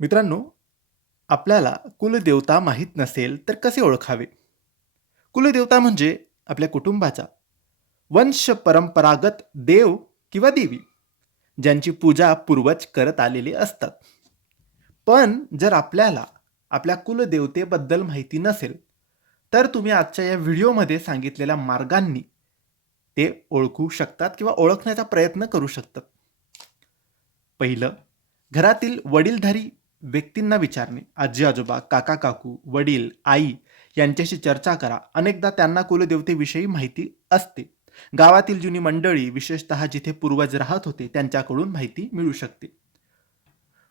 मित्रांनो आपल्याला कुलदेवता माहीत नसेल तर कसे ओळखावे? कुलदेवता म्हणजे आपल्या कुटुंबाचा वंश परंपरागत देव किंवा देवी ज्यांची पूजा पूर्वज करत आलेले असतात. पण जर आपल्याला आपल्या कुलदेवतेबद्दल माहिती नसेल तर तुम्ही आजच्या या व्हिडिओमध्ये सांगितलेल्या मार्गांनी ते ओळखू शकतात किंवा ओळखण्याचा प्रयत्न करू शकतात. पहिलं घरातील वडीलधारी व्यक्तींना विचारणे आजी आजोबा काका काकू वडील आई यांच्याशी चर्चा करा. अनेकदा त्यांना कुलदेवतेविषयी माहिती असते. गावातील जुनी मंडळी विशेषतः जिथे पूर्वज राहत होते त्यांच्याकडून माहिती मिळू शकते.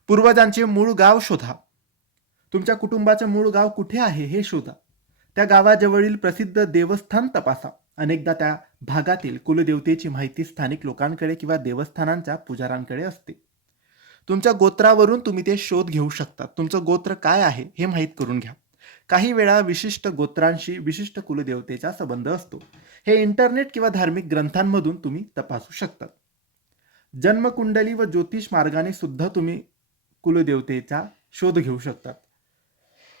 पूर्वजांचे मूळ गाव शोधा. तुमच्या कुटुंबाचे मूळ गाव कुठे आहे हे शोधा. त्या गावाजवळील प्रसिद्ध देवस्थान तपासा. अनेकदा त्या भागातील कुलदेवतेची माहिती स्थानिक लोकांकडे किंवा देवस्थानांच्या पुजारांकडे असते. तुमच्या गोत्रावरून तुम्ही ते शोध घेऊ शकता. तुमचं गोत्र काय आहे हे माहीत करून घ्या. काही वेळा विशिष्ट गोत्रांशी विशिष्ट कुलदेवतेचा संबंध असतो. हे इंटरनेट किंवा धार्मिक ग्रंथांमधून तुम्ही तपासू शकता. जन्मकुंडली व ज्योतिष मार्गाने सुद्धा तुम्ही कुलदेवतेचा शोध घेऊ शकतात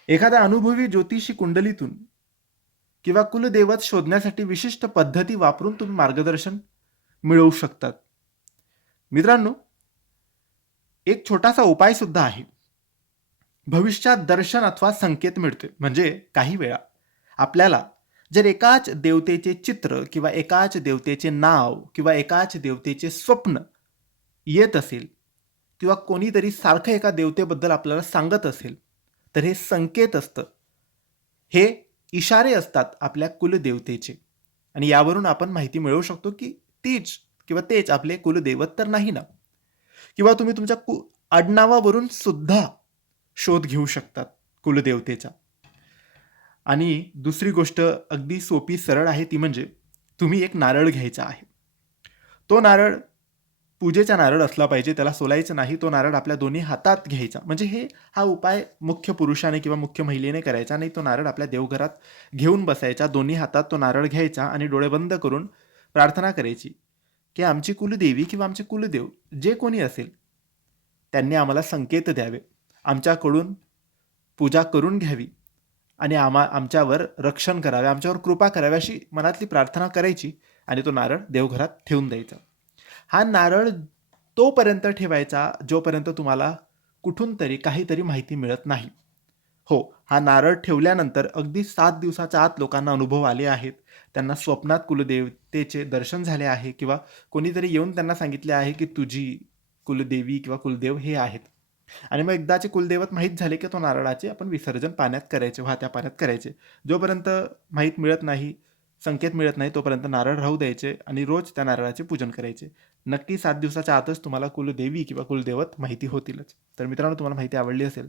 एखाद्या अनुभवी ज्योतिषी कुंडलीतून किंवा कुलदेवत शोधण्यासाठी विशिष्ट पद्धती वापरून तुम्ही मार्गदर्शन मिळवू शकतात. मित्रांनो एक छोटासा उपाय सुद्धा आहे. भविष्यात दर्शन अथवा संकेत मिळते म्हणजे काही वेळा आपल्याला जर एकाच देवतेचे चित्र किंवा एकाच देवतेचे नाव किंवा एकाच देवतेचे स्वप्न येत असेल किंवा कोणीतरी सारखं एका देवतेबद्दल आपल्याला सांगत असेल तर हे संकेत असतं. हे इशारे असतात आपल्या कुलदेवतेचे. आणि यावरून आपण माहिती मिळवू शकतो की तीच किंवा तेच आपले कुलदैवत तर नाही ना. किंवा तुम्ही तुमच्या कु आडनावावरून सुद्धा शोध घेऊ शकतात कुलदेवतेचा. आणि दुसरी गोष्ट अगदी सोपी सरळ आहे ती म्हणजे तुम्ही एक नारळ घ्यायचा आहे. तो नारळ पूजेचा नारळ असला पाहिजे त्याला सोलायचं नाही तो नारळ आपल्या दोन्ही हातात घ्यायचा. म्हणजे हे हा उपाय मुख्य पुरुषाने किंवा मुख्य महिलेने करायचा नाही तो नारळ आपल्या देवघरात घेऊन बसायचा. दोन्ही हातात तो नारळ घ्यायचा आणि डोळे बंद करून प्रार्थना करायची. की आमची कुलदेवी किंवा आमचे कुलदेव जे कोणी असेल त्यांनी आम्हाला संकेत द्यावे. आमच्याकडून पूजा करून घ्यावी आणि आम्हा आमच्यावर रक्षण करावे आमच्यावर कृपा करावी अशी मनातली प्रार्थना करायची आणि तो नारळ देवघरात ठेवून द्यायचा. हा नारळ तोपर्यंत ठेवायचा जोपर्यंत तुम्हाला कुठून तरी काहीतरी माहिती मिळत नाही. हो हा नारळ ठेवल्यानंतर अगदी सात दिवसाच्या आत लोकांना अनुभव आले आहेत. त्यांना स्वप्नात कुलदेवतेचे दर्शन झाले आहे किंवा कोणीतरी येऊन त्यांना सांगितले आहे की तुझी कुलदेवी किंवा कुलदेव हे आहेत. आणि मग एकदाचे कुलदैवत माहीत झाले की तो नारळाचे आपण विसर्जन पाण्यात करायचे वाहत्या पाण्यात करायचे. जोपर्यंत माहीत मिळत नाही संकेत मिळत नाही तोपर्यंत नारळ राहू द्यायचे आणि रोज त्या नारळाचे पूजन करायचे. नक्की सात दिवसाच्या आतच तुम्हाला कुलदेवी किंवा कुलदेवत माहिती होतीलच. तर मित्रांनो तुम्हाला माहिती आवडली असेल